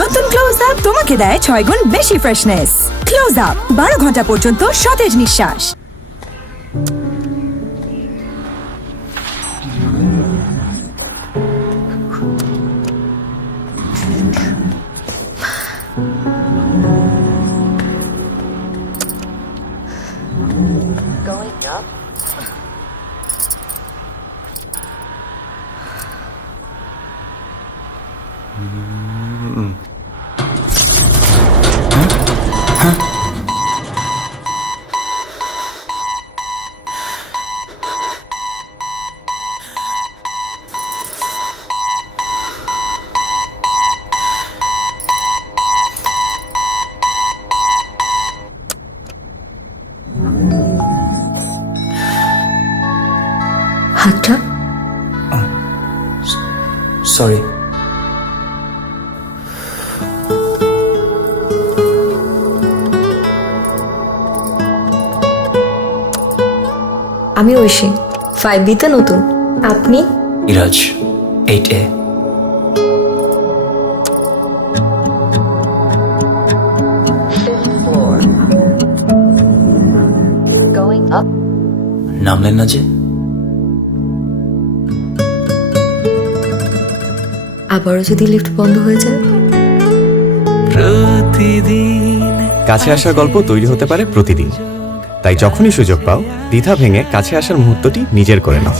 নতুন close up তোমাকে দেয় 6 গুণ বেশি ফ্রেশনেস। ক্লোজ আপ 12 ঘন্টা পর্যন্ত সতেজ নিঃশ্বাস। Going up. হাতটা সরি। আমি ঐশী 5B-তে নতুন। আপনি? Iraj 8A। Fifth floor. Going up. নামলেন না যে? আবারও যদি লিফট বন্ধ হয়ে যায়? প্রতিদিন কাছে আসার গল্প তৈরি হতে পারে প্রতিদিন, তাই যখনই সুযোগ পাও দ্বিধা ভেঙে কাছে আসার মুহূর্তটি নিজের করে নাও।